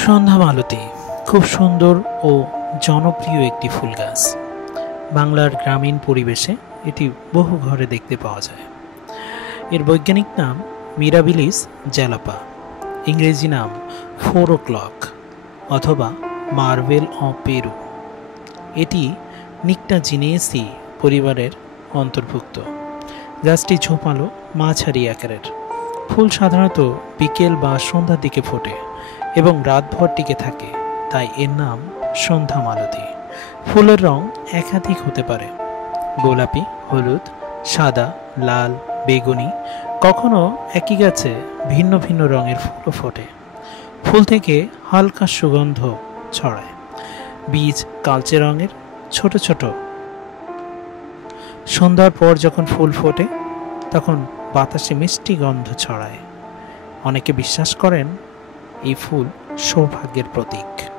সন্ধ্যা মালতী খুব সুন্দর ও জনপ্রিয় একটি ফুল গাছ। বাংলার গ্রামীণ পরিবেশে এটি বহু ঘরে দেখতে পাওয়া যায়। এর বৈজ্ঞানিক নাম মিরাবিলিস জ্যালাপা, ইংরেজি নাম 4 o'clock অথবা মার্ভেল অফ পেরু। এটি নিকটাজিনেসি পরিবারের অন্তর্ভুক্ত। গাছটি ঝোপালো মাঝারি আকারের। ফুল সাধারণত বিকেল বা সন্ধ্যার দিকে ফোটে এবং রাতভর টিকে থাকে, তাই এর নাম সন্ধ্যা মালতী। ফুলের রং একাধিক হতে পারে: গোলাপি, হলুদ, সাদা, লাল, বেগুনি। কখনো একই গাছে ভিন্ন ভিন্ন রঙের ফুলও ফোটে। ফুল থেকে হালকা সুগন্ধ ছড়ায়। বীজ কালচে রঙের, ছোট ছোট। সন্ধ্যার পর যখন ফুল ফোটে তখন বাতাসে মিষ্টি গন্ধ ছড়ায়। অনেকে বিশ্বাস করেন এই ফুল সৌভাগ্যের প্রতীক।